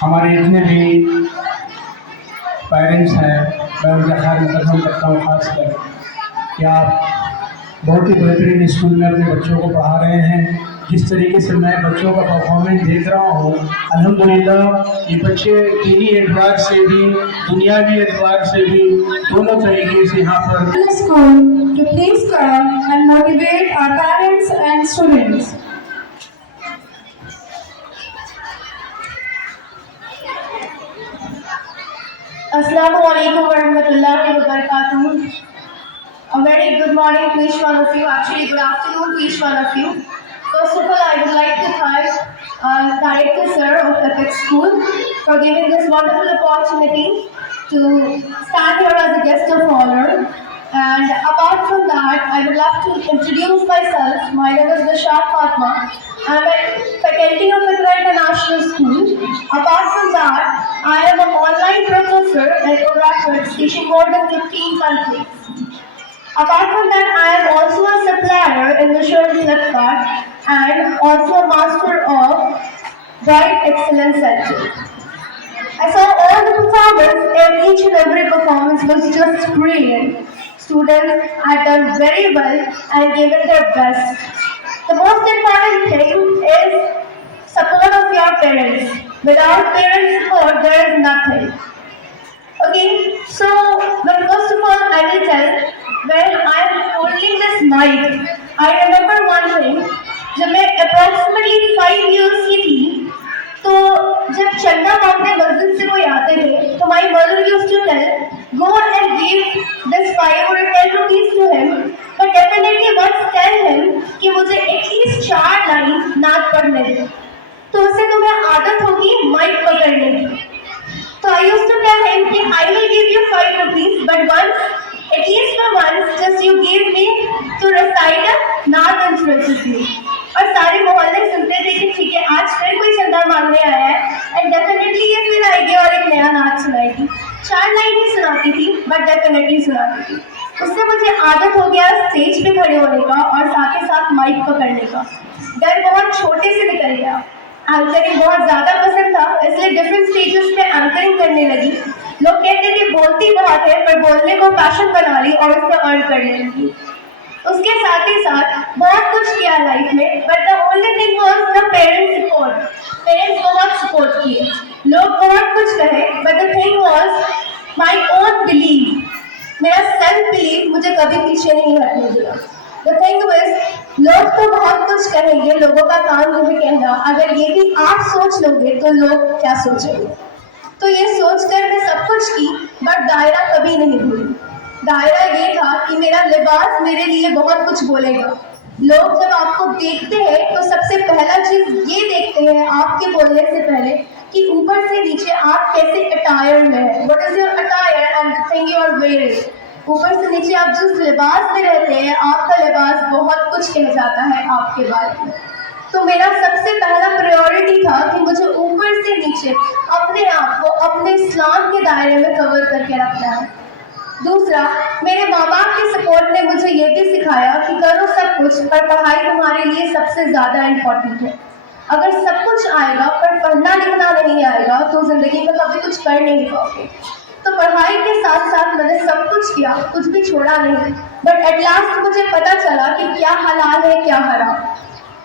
हमारे जितने भी पेरेंट्स हैं, मैं उनका ख्याल मुकदम करता हूँ ख़ास कर कि आप बहुत ही बेहतरीन स्कूल में अपने बच्चों को पढ़ा रहे हैं। जिस तरीके से मैं बच्चों का परफॉर्मेंस देख रहा हूँ, अल्हम्दुलिल्लाह ये बच्चे दीनी एतबार से भी दुनियावी एतबार से भी दोनों तरीके से यहाँ पर school to please come and motivate our parents and students. Assalamu alaikum warahmatullahi wabarakatuh. A very good morning to each one of you. Actually, good afternoon to each one of you. First of all, I would like to thank Director Sir of Epic School for giving this wonderful opportunity to stand here as a guest of honor. And apart from that, I would love to introduce myself. My name is Nishat Fatma. I am a faculty of Fitra International School. Apart from that, I am an online professor at Oracle, teaching more than 15 countries. Apart from that, I am also a supplier in Mission Flipkart and also a master of Bright Excellence Center. I saw all the performance and each and every performance was just brilliant. Students had done very well and given their best. The most important thing is support of your parents. Without parents' support, there is nothing. Okay, so first of all, I will tell when I am holding this mic, I remember one thing. जब मैं approximately 5 years की थी, तो जब चंदा मांगने मस्जिद से कोई आते थे, तो my mother used to tell, go and give this 5 or 10 rupees to him, but definitely once tell him कि मुझे at least 4 लाइन नात पढ़ने दे, तो उससे तुम्हें आदत होगी माइक पकड़ने की. So I used to tell him that I will give you 5 rupees, but once, at least for once, just you give me to recite a Naat and recipe. और सारे मोहल्ले सुनते थे कि ठीक है आज फिर कोई चंदा मांगने आया है एंड डेफिनेटली ये फिर आएगी और एक नया नाच सुनाएगी. 4 लाइन ही सुनाती थी बट डेफिनेटली सुनाती थी. उससे मुझे आदत हो गया स्टेज पे खड़े होने का और साथ ही साथ माइक पकड़ने का. डर बहुत छोटे से निकल गया. एंकरिंग बहुत ज़्यादा पसंद था, इसलिए डिफरेंट स्टेजेस पे एंकरिंग करने लगी. लोग कहते थे बोलती बहुत है पर बोलने को पैशन बना ली और उससे अर्न करने लगी. उसके साथ ही साथ बहुत कुछ किया लाइफ में, but the only thing was the parents support. Parents बहुत सपोर्ट किए. लोग बहुत कुछ कहे but the thing was my own believe. मेरा सेल्फ बिलीव मुझे कभी पीछे नहीं हटने दिया. The thing is, लोग तो बहुत कुछ कहेंगे, लोगों का काम मुझे कहना. अगर ये भी आप सोच लोगे तो लोग क्या सोचेंगे. तो ये सोचकर मैं सब कुछ की बट दायरा कभी नहीं भूली. दायरा ये था कि मेरा लिबास मेरे लिए बहुत कुछ बोलेगा. लोग जब आपको देखते हैं तो सबसे पहला चीज ये देखते हैं आपके बोलने से पहले कि ऊपर से नीचे आप कैसे अटायर में है. What is your attire and the thing you are wearing. ऊपर से नीचे आप जिस लिबास में रहते हैं आपका लिबास बहुत कुछ कह जाता है आपके बारे में. तो मेरा सबसे पहला प्रायोरिटी था कि मुझे ऊपर से नीचे अपने आप को अपने इस्लाम के दायरे में कवर करके रखना है. दूसरा, मेरे माँ बाप के सपोर्ट ने मुझे ये भी सिखाया कि करो सब कुछ पर पढ़ाई तुम्हारे लिए सबसे ज़्यादा इम्पोर्टेंट है. अगर सब कुछ आएगा पर पढ़ना लिखना नहीं आएगा तो ज़िंदगी में कभी कुछ कर नहीं पाओगे. तो पढ़ाई के साथ साथ मैंने सब कुछ किया, कुछ भी छोड़ा नहीं. बट एट लास्ट मुझे पता चला कि क्या हलाल है क्या हराम.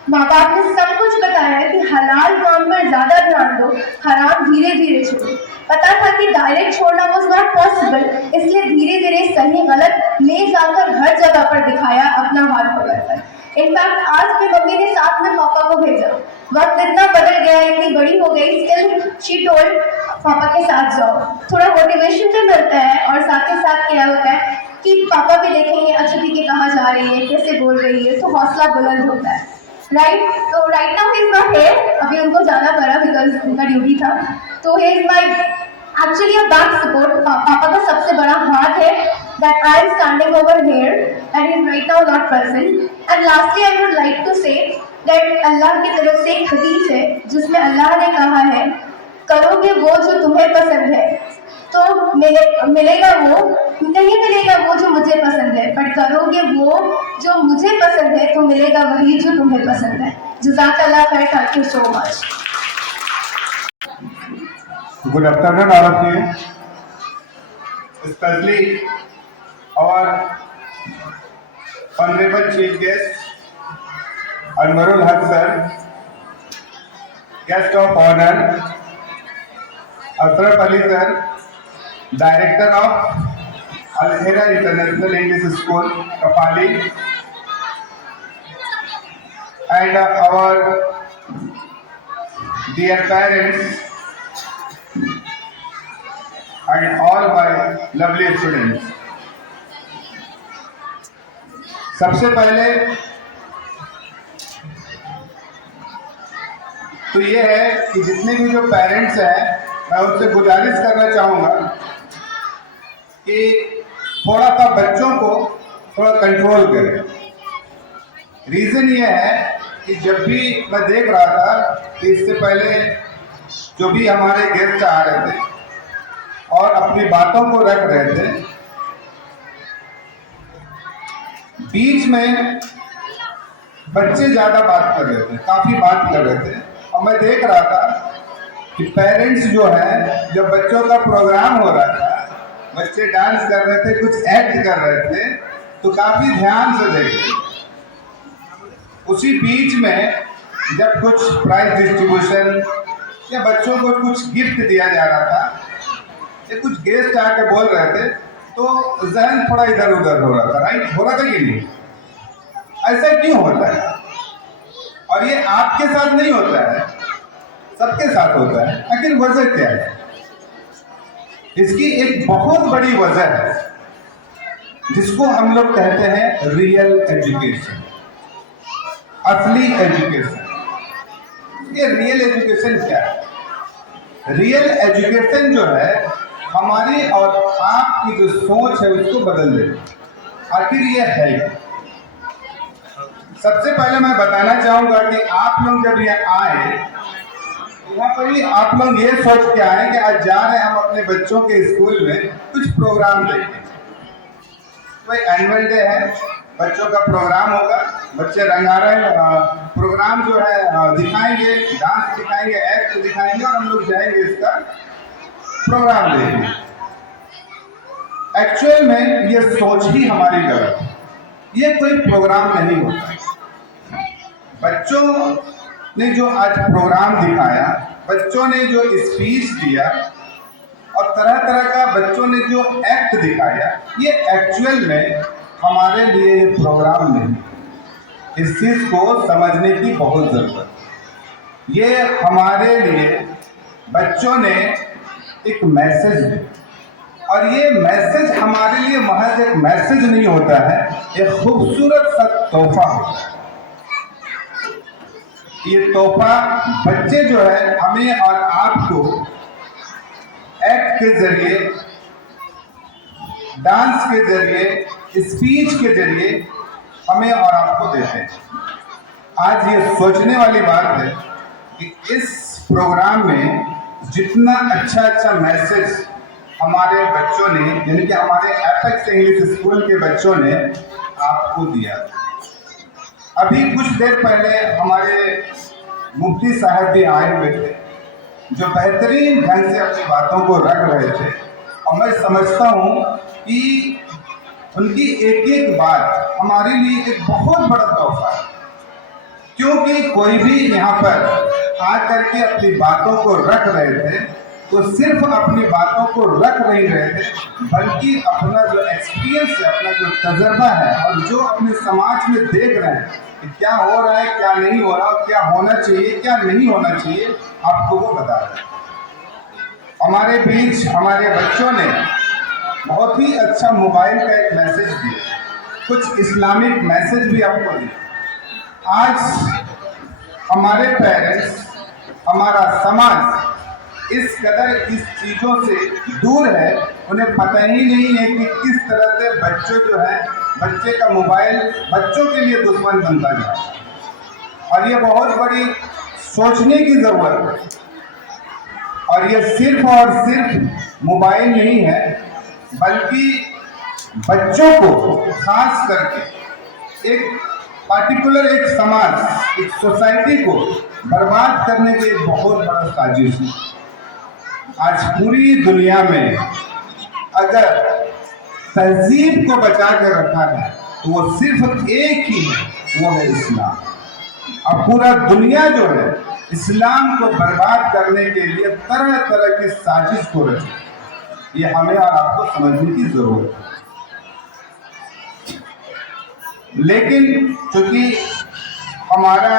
माँ बाप ने सब कुछ बताया कि हलाल काम पर ज़्यादा ध्यान दो, हराम धीरे धीरे छोड़ो. पता था कि डायरेक्ट छोड़ना वाज नॉट पॉसिबल, इसलिए धीरे धीरे सही गलत ले जाकर हर जगह पर दिखाया अपना हाथ पकड़कर. इनफैक्ट आज भी मम्मी ने साथ में पापा को भेजा. वक्त इतना बदल गया, इतनी बड़ी हो गई, स्टिल शी टोल्ड पापा के साथ जाओ. थोड़ा मोटिवेशन भी मिलता है और साथ ही साथ क्या होता है कि पापा भी देखेंगे अच्छा ठीक है कहाँ जा रही है, कैसे बोल रही है, तो हौसला बुलंद होता है. राइट. तो right now he is not here. अभी उनको जाना पड़ा बिकॉज उनका ड्यूटी था. तो he is my actually a back support. पापा का सबसे बड़ा हाथ है that I am standing over here and he is right now not present. And lastly I would like to say that अल्लाह की तरफ से एक हदीस है जिसमें अल्लाह ने कहा है करोगे वो जो तुम्हें पसंद है तो मिलेगा वो, नहीं मिलेगा वो जो मुझे पसंद है, बट करोगे वो जो मुझे पसंद है तो मिलेगा वही जो तुम्हें पसंद है. जज़ाकल्लाह खैर. Thank you so much. Good afternoon, all of you. Especially our Honorable Chief Guest, Anwarul Haq sir, Guest of Honor, Ashraf Ali sir, Director of Al-Hira International English School, Kapali, and our dear parents and all my lovely students. सबसे पहले तो ये है कि जितने भी जो parents हैं, मैं उनसे गुजारिश करना चाहूँगा कि थोड़ा सा बच्चों को थोड़ा कंट्रोल करें। रीज़न ये है कि जब भी मैं देख रहा था कि इससे पहले जो भी हमारे गेस्ट आ रहे थे और अपनी बातों को रख रहे थे, बीच में बच्चे ज़्यादा बात कर रहे थे, काफ़ी बात कर रहे थे। और मैं देख रहा था कि पेरेंट्स जो है, जब बच्चों का प्रोग्राम हो रहा था, बच्चे डांस कर रहे थे, कुछ एक्ट कर रहे थे, तो काफ़ी ध्यान से देख रहे थे। उसी बीच में जब कुछ प्राइज डिस्ट्रीब्यूशन या बच्चों को कुछ गिफ्ट दिया जा रहा था या कुछ गेस्ट आके बोल रहे थे, तो जहन थोड़ा इधर उधर हो रहा था। राइट, हो रहा था कि नहीं? ऐसा क्यों होता है? और ये आपके साथ नहीं होता है, सबके साथ होता है। आखिर वजह क्या है? इसकी एक बहुत बड़ी वजह है जिसको हम लोग कहते हैं रियल एजुकेशन, असली एजुकेशन। ये रियल एजुकेशन क्या है? रियल एजुकेशन जो है हमारी और आपकी जो सोच है उसको बदल देती। आखिर ये है, सबसे पहले मैं बताना चाहूंगा कि आप लोग जब यहाँ आए, यहाँ पर ही आप लोग ये सोच के आए कि आज जा रहे हैं हम अपने बच्चों के स्कूल में कुछ प्रोग्राम देखें। कोई एनुअल डे है, बच्चों का प्रोग्राम होगा, बच्चे रंगारंग प्रोग्राम जो है दिखाएंगे, डांस दिखाएंगे, एक्ट दिखाएंगे और हम लोग जाएंगे इसका प्रोग्राम देखेंगे। एक्चुअल में ये सोच ही हमारी गलत है। ये कोई प्रोग्राम नहीं होता। बच्चों ने जो आज प्रोग्राम दिखाया, बच्चों ने जो स्पीच दिया और तरह तरह का बच्चों ने जो एक्ट दिखाया, ये एक्चुअल में हमारे लिए ये प्रोग्राम नहीं। इस चीज़ को समझने की बहुत ज़रूरत है। ये हमारे लिए बच्चों ने एक मैसेज दिया और ये मैसेज हमारे लिए महज एक मैसेज नहीं होता है, एक खूबसूरत सा तोहफा होता है। ये तोहफा बच्चे जो है हमें और आपको एक्ट के जरिए, डांस के जरिए, स्पीच के जरिए हमें और आपको देते हैं। आज ये सोचने वाली बात है कि इस प्रोग्राम में जितना अच्छा मैसेज हमारे बच्चों ने, यानी कि हमारे एपेक्स इंग्लिश स्कूल के बच्चों ने आपको दिया। अभी कुछ देर पहले हमारे मुफ्ती साहब भी आए हुए थे जो बेहतरीन ढंग से अपनी बातों को रख रहे थे और मैं समझता हूँ कि उनकी एक एक बात हमारे लिए एक बहुत बड़ा तोहफा है, क्योंकि कोई भी यहाँ पर आकर के अपनी बातों को रख रहे थे तो सिर्फ अपनी बातों को रख नहीं रहे थे, बल्कि अपना जो एक्सपीरियंस है, अपना जो तजर्बा है और जो अपने समाज में देख रहे हैं कि क्या हो रहा है, क्या नहीं हो रहा, क्या होना चाहिए, क्या नहीं होना चाहिए, आपको वो बता रहे हैं। हमारे बीच हमारे बच्चों ने बहुत ही अच्छा मोबाइल का एक मैसेज दिया, कुछ इस्लामिक मैसेज भी आपको दिया। आज हमारे पेरेंट्स, हमारा समाज इस कदर इस चीज़ों से दूर है, उन्हें पता ही नहीं है कि किस तरह से बच्चों जो है, बच्चे का मोबाइल बच्चों के लिए दुश्मन बनता जा रहा है। और ये बहुत बड़ी सोचने की ज़रूरत है। और ये सिर्फ और सिर्फ मोबाइल नहीं है, बल्कि बच्चों को खास करके एक पार्टिकुलर एक समाज, एक सोसाइटी को बर्बाद करने की एक बहुत बड़ा साजिश है। आज पूरी दुनिया में अगर तहजीब को बचा कर रखा है तो वो सिर्फ एक ही है, वो है इस्लाम। अब पूरा दुनिया जो है इस्लाम को बर्बाद करने के लिए तरह तरह की साजिश को रची, ये हमें और आपको समझने की जरूरत है। लेकिन चूंकि हमारा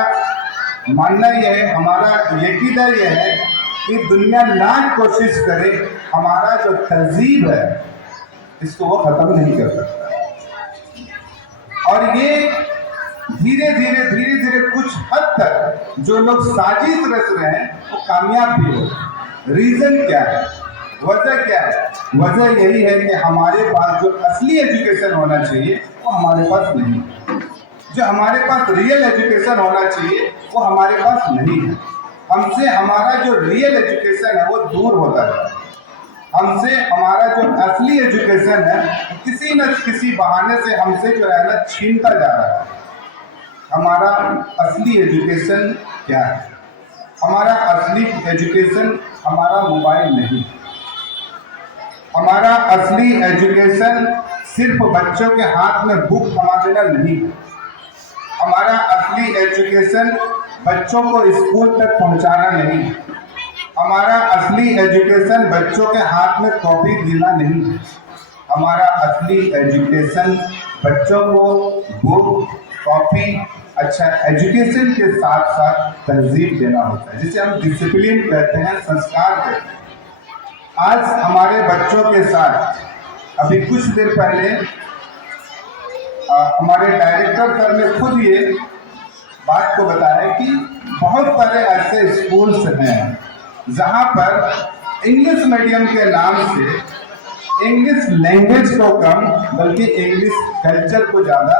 मानना यह है, हमारा यकीदा यह है कि दुनिया लाख कोशिश करे, हमारा जो तहजीब है इसको वो खत्म नहीं कर सकता। और ये धीरे धीरे कुछ हद तक जो लोग साजिश रच रहे हैं वो कामयाब भी हो। रीजन क्या है, वजह क्या है? वजह यही है कि हमारे पास जो असली एजुकेशन होना चाहिए वो हमारे पास नहीं है। जो हमारे पास रियल एजुकेशन होना चाहिए वो हमारे पास नहीं है। हमसे हमारा जो रियल एजुकेशन है वो दूर होता है। हमसे हमारा जो असली एजुकेशन है किसी न किसी बहाने से हमसे जो है ना छीनता जा रहा है। हमारा असली एजुकेशन क्या है? हमारा असली एजुकेशन हमारा मोबाइल नहीं। हमारा असली एजुकेशन सिर्फ बच्चों के हाथ में बुक थमा देना नहीं है। हमारा असली एजुकेशन बच्चों को स्कूल तक पहुंचाना नहीं है। हमारा असली एजुकेशन बच्चों के हाथ में कॉपी देना नहीं है। हमारा असली एजुकेशन बच्चों को बुक, कॉपी, अच्छा एजुकेशन के साथ साथ तहजीब देना होता है, जिसे हम डिसिप्लिन कहते हैं, संस्कार कहते हैं। आज हमारे बच्चों के साथ अभी कुछ देर पहले हमारे डायरेक्टर सर ने खुद ये बात को बताया कि बहुत सारे ऐसे स्कूल्स हैं जहाँ पर इंग्लिश मीडियम के नाम से इंग्लिश लैंग्वेज को कम बल्कि इंग्लिश कल्चर को ज़्यादा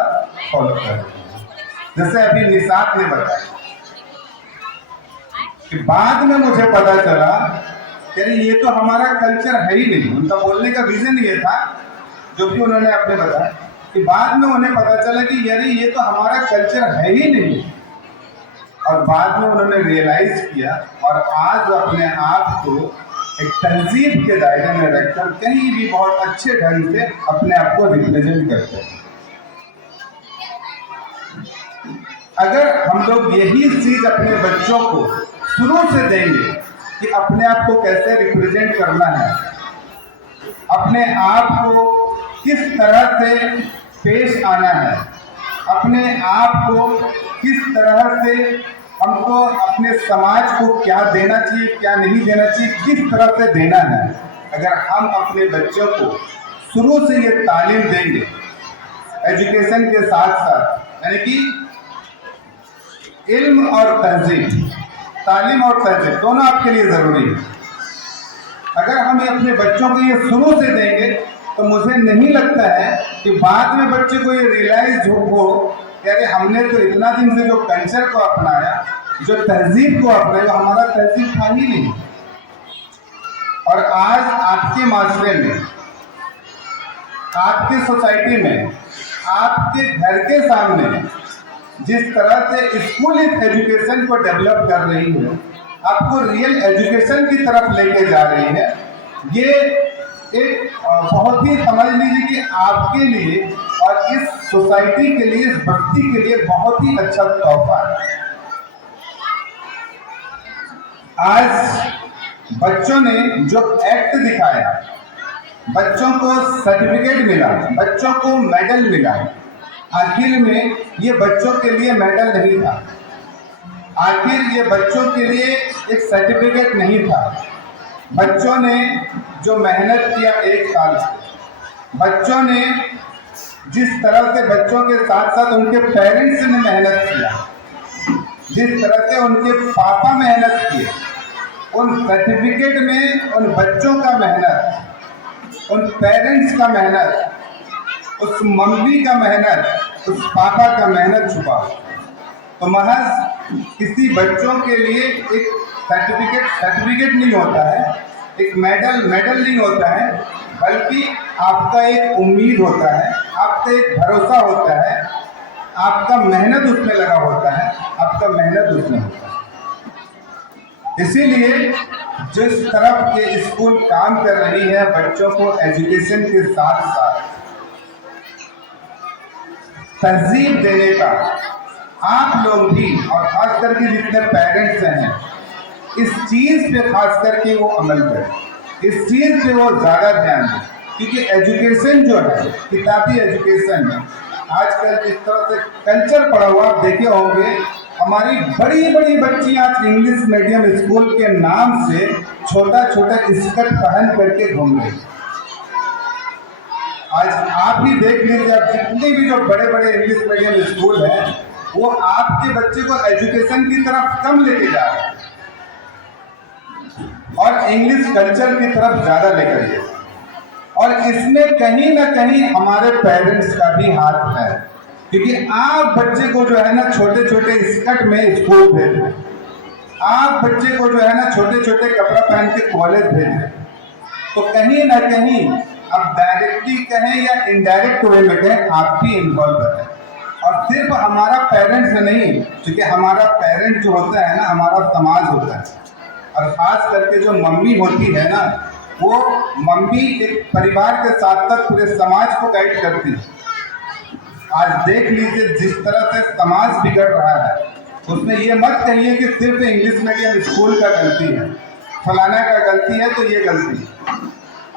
फॉलो कर रहे हैं। जैसे अभी निसात ने बताया कि बाद में मुझे पता चला कि ये तो हमारा कल्चर है ही नहीं। उनका बोलने का रीजन ये था जो कि उन्होंने अपने बताया कि बाद में उन्हें पता चला कि यार ये तो हमारा कल्चर है ही नहीं। और बाद में उन्होंने रियलाइज किया और आज अपने आप को एक तहजीब के दायरे में रखकर कहीं भी बहुत अच्छे ढंग से अपने आप को रिप्रेजेंट करते हैं। अगर हम लोग यही चीज अपने बच्चों को शुरू से देंगे कि अपने आप को कैसे रिप्रेजेंट करना है, अपने आप को किस तरह से पेश आना है, अपने आप को किस तरह से हमको अपने समाज को क्या देना चाहिए, क्या नहीं देना चाहिए, किस तरह से देना है, अगर हम अपने बच्चों को शुरू से ये तालीम देंगे एजुकेशन के साथ साथ, यानी कि इल्म और तहजीब, तालीम और तहजीब दोनों आपके लिए ज़रूरी है। अगर हम अपने बच्चों को ये शुरू से देंगे तो मुझे नहीं लगता है कि बाद में बच्चे को ये रियलाइज हो कि अरे हमने तो इतना दिन से जो कल्चर को अपनाया, जो तहजीब को अपनाया, वो हमारा तहजीब था ही नहीं। और आज आपके माशरे में, आपकी सोसाइटी में, आपके घर के सामने जिस तरह से स्कूल इस एजुकेशन को डेवलप कर रही है, आपको रियल एजुकेशन की तरफ लेके जा रही है, ये एक बहुत ही समझ लीजिए कि आपके लिए और इस सोसाइटी के लिए, इस बस्ती के लिए बहुत ही अच्छा तोहफा है। आज बच्चों ने जो एक्ट दिखाया, बच्चों को सर्टिफिकेट मिला, बच्चों को मेडल मिला, आखिर में ये बच्चों के लिए मेडल नहीं था, आखिर ये बच्चों के लिए एक सर्टिफिकेट नहीं था। बच्चों ने जो मेहनत किया 1 साल से, बच्चों ने जिस तरह से बच्चों के साथ साथ उनके पेरेंट्स ने मेहनत किया, जिस तरह से उनके पापा मेहनत किए, उन सर्टिफिकेट में उन बच्चों का मेहनत, उन पेरेंट्स का मेहनत, उस मम्मी का मेहनत, उस पापा का मेहनत छुपा। तो महज किसी बच्चों के लिए एक सर्टिफिकेट नहीं होता है, एक मेडल नहीं होता है, बल्कि आपका एक उम्मीद होता है, आपका एक भरोसा होता है, आपका मेहनत उसमें लगा होता है, आपका मेहनत उसमें होता है। इसीलिए जिस तरफ ये स्कूल काम कर रही है बच्चों को एजुकेशन के साथ साथ तहजीब देने का, आप लोग भी और खास करके जितने पेरेंट्स हैं इस चीज़ पे खास करके वो अमल करें, इस चीज़ पे वो ज़्यादा ध्यान दें। क्योंकि एजुकेशन जो है, किताबी एजुकेशन है, आजकल जिस तरह से कल्चर पड़ा हुआ आप देखे होंगे, हमारी बड़ी बड़ी बच्ची आज इंग्लिश मीडियम स्कूल के नाम से छोटा छोटा स्कर्ट पहन करके घूम रही। आज आप ही देख लीजिए, आप जितने भी जो बड़े बड़े इंग्लिश मीडियम स्कूल हैं वो आपके बच्चे को एजुकेशन की तरफ कम लेके जा रहे हैं और इंग्लिश कल्चर की तरफ ज़्यादा लेकर गए। और इसमें कहीं ना कहीं हमारे पेरेंट्स का भी हाथ है, क्योंकि आप बच्चे को जो है ना छोटे छोटे स्कर्ट में स्कूल भेज रहे, आप बच्चे को जो है ना छोटे छोटे कपड़ा पहन के कॉलेज भेज रहे, तो कहीं ना कहीं अब डायरेक्टली कहें या इनडायरेक्ट वे में कहें आप भी इन्वॉल्व है। और सिर्फ हमारा पेरेंट्स नहीं, क्योंकि हमारा पेरेंट जो होता है ना हमारा समाज होता है, और ख़ास करके जो मम्मी होती है ना वो मम्मी एक परिवार के साथ साथ पूरे समाज को गाइड करती है। आज देख लीजिए जिस तरह से समाज बिगड़ रहा है, उसमें ये मत कहिए कि सिर्फ इंग्लिश मीडियम स्कूल का गलती है, फलाना का गलती है तो ये गलती है।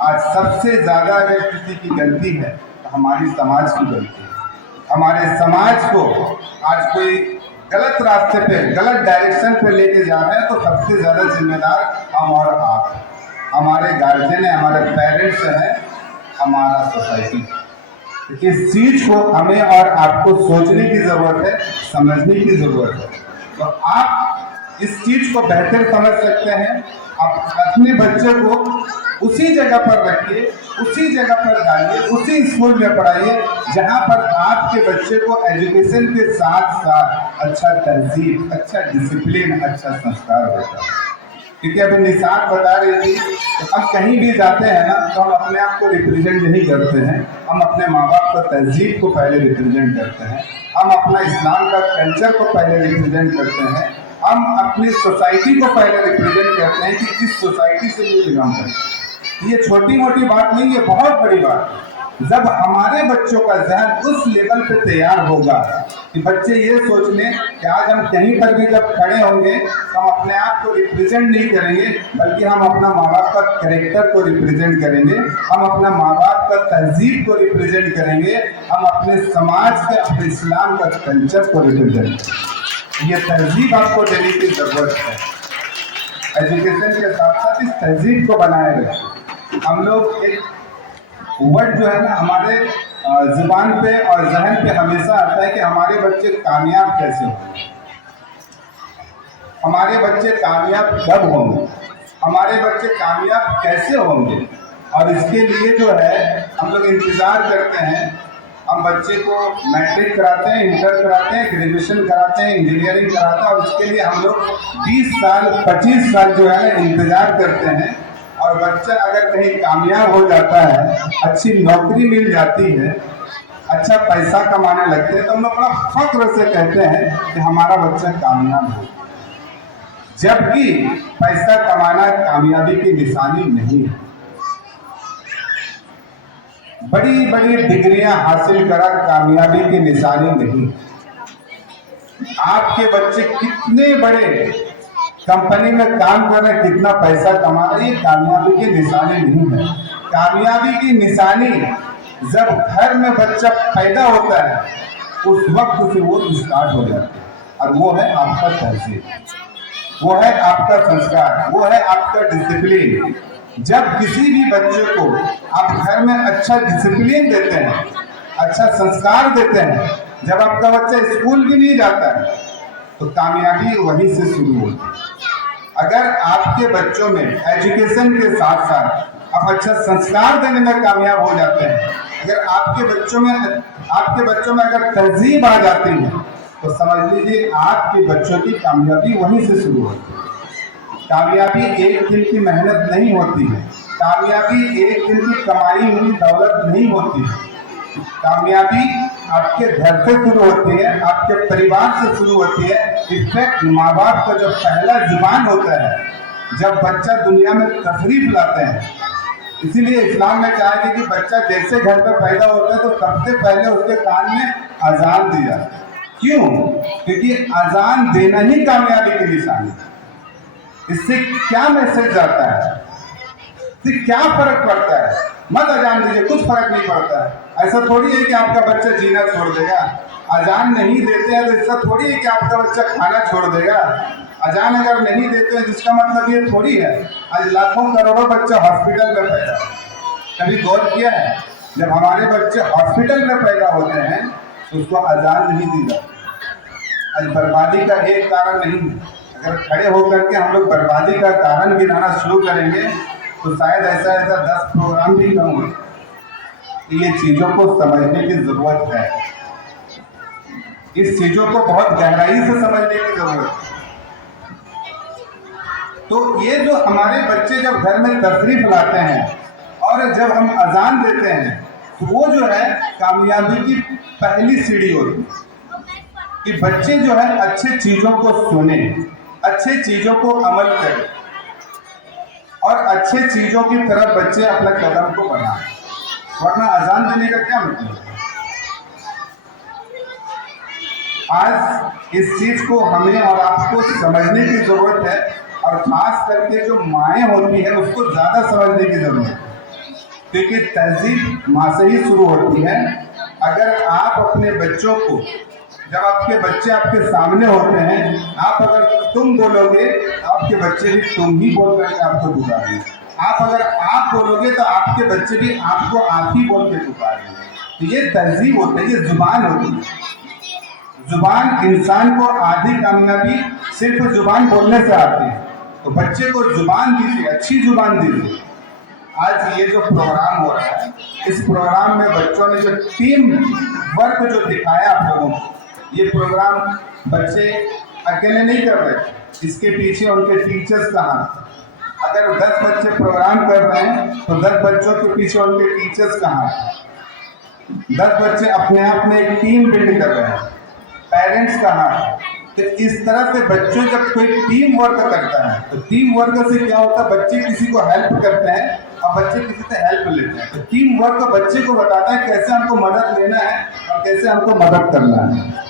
आज सबसे ज़्यादा अगर किसी की गलती है तो हमारी समाज की गलती है। हमारे समाज को आज कोई गलत रास्ते पे, गलत डायरेक्शन पे लेके जा रहे हैं तो सबसे ज़्यादा जिम्मेदार हम और आप, हमारे गार्जियन है, हमारे पेरेंट्स हैं, हमारा सोसाइटी। इस चीज़ को हमें और आपको सोचने की ज़रूरत है, समझने की ज़रूरत है। तो आप इस चीज़ को बेहतर समझ सकते हैं। आप अपने बच्चे को उसी जगह पर रखिए, उसी जगह पर डालिए, उसी स्कूल में पढ़ाइए जहाँ पर आपके बच्चे को एजुकेशन के साथ साथ अच्छा तहजीब, अच्छा डिसिप्लिन, अच्छा संस्कार होता है। क्योंकि अभी निसार बता रही थी तो हम कहीं भी जाते हैं ना तो हम अपने आप को रिप्रेजेंट नहीं करते हैं, हम अपने माँ बाप का तहजीब को पहले रिप्रेजेंट करते हैं, हम अपना इस्लाम का कल्चर को पहले रिप्रेजेंट करते हैं, हम अपनी सोसाइटी को पहले रिप्रेजेंट करते हैं कि किस सोसाइटी से ये बिलोंग करते हैं। ये छोटी मोटी बात नहीं, ये बहुत बड़ी बात है। जब हमारे बच्चों का ज़हन उस लेवल पे तैयार होगा कि बच्चे ये सोच लें कि आज हम कहीं पर भी जब खड़े होंगे तो हम अपने आप को रिप्रेजेंट नहीं करेंगे, बल्कि हम अपना माँ बाप का कैरेक्टर को रिप्रेजेंट करेंगे, हम अपना माँ बाप का तहजीब को रिप्रेजेंट करेंगे, हम अपने समाज के, अपने इस्लाम का कल्चर को रिप्रेजेंट करेंगे। ये तहजीब आपको देने की ज़रूरत है। एजुकेशन के साथ साथ इस तहजीब को बनाए रखें। हम लोग एक वर्ड जो है ना हमारे ज़ुबान पे और जहन पे हमेशा आता है कि हमारे बच्चे कामयाब कैसे होंगे, हमारे बच्चे कामयाब कब होंगे, हमारे बच्चे कामयाब कैसे होंगे। और इसके लिए जो है हम लोग इंतज़ार करते हैं, हम बच्चे को मैट्रिक कराते हैं, इंटर कराते हैं, ग्रेजुएशन कराते हैं, इंजीनियरिंग कराते हैं, और उसके लिए हम लोग 20 साल 25 साल जो है ना इंतज़ार करते हैं। और बच्चा अगर कहीं कामयाब हो जाता है, अच्छी नौकरी मिल जाती है, अच्छा पैसा कमाने लगते हैं, तो हम लोग बड़ा फख्र से कहते हैं कि हमारा बच्चा कामयाब हो। जबकि पैसा कमाना कामयाबी की निशानी नहीं है। बड़ी बड़ी डिग्रियां हासिल करा कामयाबी की निशानी नहीं। आपके बच्चे कितने बड़े कंपनी में काम कर रहे हैं, कितना पैसा कमा रहे, ये कामयाबी की निशानी नहीं है। कामयाबी की निशानी जब घर में बच्चा पैदा होता है उस वक्त से वो स्टार्ट हो जाता है, और वो है आपका तहजीब, वो है आपका संस्कार, वो है आपका डिसिप्लिन। जब किसी भी बच्चे को आप घर में अच्छा डिसिप्लिन देते हैं, अच्छा संस्कार देते हैं, जब आपका बच्चा स्कूल भी नहीं जाता है तो कामयाबी वहीं से शुरू होती है। अगर आपके बच्चों में एजुकेशन के साथ साथ आप अच्छा संस्कार देने में कामयाब हो जाते हैं, अगर आपके बच्चों में अगर तहजीब आ जाती है तो समझ लीजिए आपके बच्चों की कामयाबी वहीं से शुरू होती है। कामयाबी एक दिन की मेहनत नहीं होती है, कामयाबी एक दिन की कमाई हुई दौलत नहीं होती है। कामयाबी आपके घर से शुरू होती है, आपके परिवार से शुरू होती है। इनफैक्ट माँ बाप का जो पहला जुबान होता है जब बच्चा दुनिया में तशरीफ लाते हैं, इसीलिए इस्लाम में कहा है कि बच्चा जैसे घर पर पैदा होता है तो सबसे पहले उसके कान में अजान दी जाती है। क्यों? क्योंकि अजान देना ही कामयाबी की निशानी है। इससे क्या मैसेज जाता है, इससे क्या फर्क पड़ता है? मत अजान दीजिए, कुछ फर्क नहीं पड़ता है। ऐसा थोड़ी है कि आपका बच्चा जीना छोड़ देगा। अजान नहीं देते हैं तो ऐसा थोड़ी है कि आपका बच्चा खाना छोड़ देगा। अजान अगर नहीं देते हैं जिसका मतलब ये थोड़ी है आज लाखों करोड़ों बच्चे हॉस्पिटल में पैदा। कभी गौर किया है, जब हमारे बच्चे हॉस्पिटल में पैदा होते हैं तो उसको अजान नहीं दी जाती। आज बर्बादी का एक कारण नहीं है। अगर खड़े होकर के हम लोग बर्बादी का कारण गिनाना शुरू करेंगे तो शायद ऐसा 10 प्रोग्राम भी कम हो। ये चीज़ों को समझने की ज़रूरत है, इस चीज़ों को बहुत गहराई से समझने की ज़रूरत है। तो ये जो हमारे बच्चे जब घर में तशरीफ लाते हैं और जब हम अजान देते हैं तो वो जो है कामयाबी की पहली सीढ़ी होती है कि बच्चे जो है अच्छे चीज़ों को सुने, अच्छे चीज़ों को अमल करें और अच्छे चीज़ों की तरफ बच्चे अपने कदम को बढ़ाएं। वरना अजान देने का क्या मतलब है? आज इस चीज़ को हमें और आपको समझने की ज़रूरत है और ख़ास करके जो माएँ होती हैं उसको ज़्यादा समझने की ज़रूरत है, क्योंकि तहजीब माँ से ही शुरू होती है। अगर आप अपने बच्चों को, जब आपके बच्चे आपके सामने होते हैं, आप अगर तुम बोलोगे आपके बच्चे भी तुम ही बोल करके आपको पुकारेंगे। आप अगर आप बोलोगे तो आपके बच्चे भी आपको आप ही बोल के पुकारेंगे। तो ये तहजीब होती है, ये जुबान होती है। जुबान इंसान को आधी कामयाबी सिर्फ जुबान बोलने से आती है। तो बच्चे को जुबान दीजिए, अच्छी जुबान दीजिए। आज ये जो प्रोग्राम हो रहा है, इस प्रोग्राम में बच्चों ने जो टीम वर्क जो दिखाया आप लोगों को, ये प्रोग्राम बच्चे अकेले नहीं कर रहे, इसके पीछे उनके टीचर्स का हाथ है। अगर 10 बच्चे प्रोग्राम कर रहे हैं तो 10 बच्चों के पीछे उनके टीचर्स का हाथ है। 10 बच्चे अपने आप में एक टीम बिल्ड कर रहे हैं, पेरेंट्स का हाथ है। तो इस तरह से बच्चों जब कोई टीम वर्क करता है तो टीम वर्क से क्या होता है, बच्चे किसी को हेल्प करते हैं और बच्चे किसी से हेल्प लेते हैं। तो टीम वर्क बच्चे को बताता है कैसे हमको मदद लेना है और कैसे हमको मदद करना है।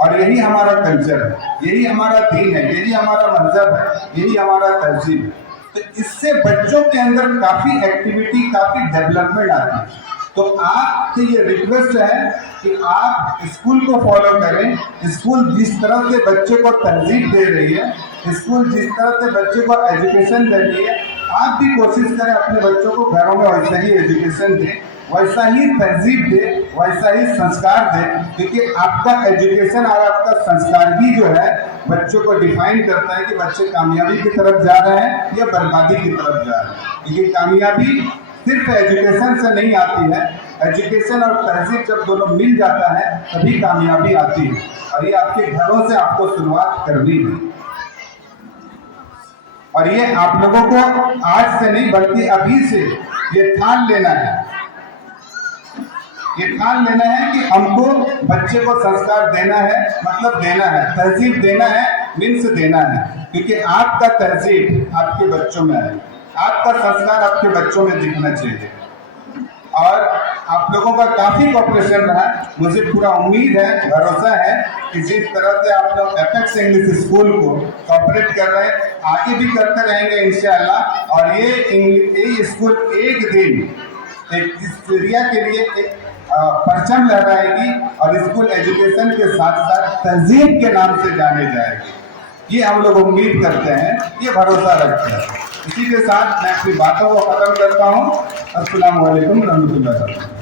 और यही हमारा कल्चर है, यही हमारा दीन है, यही हमारा मजहब है, यही हमारा तहजीब है। तो इससे बच्चों के अंदर काफ़ी एक्टिविटी, काफ़ी डेवलपमेंट आती है। तो आपसे ये रिक्वेस्ट है कि आप स्कूल को फॉलो करें। स्कूल जिस तरह से बच्चे को तहजीब दे रही है, स्कूल जिस तरह से बच्चे को एजुकेशन दे रही है, आप भी कोशिश करें अपने बच्चों को घरों में वैसा ही एजुकेशन दें, वैसा ही तहजीब दे, वैसा ही संस्कार दे। क्योंकि आपका एजुकेशन और आपका संस्कार ही जो है बच्चों को डिफाइन करता है कि बच्चे कामयाबी की तरफ जा रहे हैं या बर्बादी की तरफ जा रहे हैं। क्योंकि कामयाबी सिर्फ एजुकेशन से नहीं आती है, एजुकेशन और तहजीब जब दोनों मिल जाता है तभी कामयाबी आती है। और ये आपके घरों से आपको शुरुआत करनी है। और ये आप लोगों को आज से नहीं बल्कि अभी से ये ठान लेना है, ये ठान लेना है कि हमको बच्चे को संस्कार देना है, मतलब देना है, तहजीब देना है, मीन्स देना है। क्योंकि आपका तहजीब आपके बच्चों में है, आपका संस्कार आपके बच्चों में दिखना चाहिए। और आप लोगों का काफ़ी कोऑपरेशन रहा, मुझे पूरा उम्मीद है, भरोसा है कि जिस तरह से आप लोग एपेक्स इंग्लिश स्कूल को कोऑपरेट कर रहे हैं, आगे भी करते रहेंगे इंशाअल्लाह। और ये स्कूल एक दिन इस एरिया के लिए एक परचम लहराएगी और स्कूल एजुकेशन के साथ साथ तहजीब के नाम से जाने जाएगी। ये हम लोग उम्मीद करते हैं, ये भरोसा रखते हैं। इसी के साथ मैं अपनी बातों को ख़त्म करता हूँ। अस्सलामु अलैकुम रहमतुल्लाह।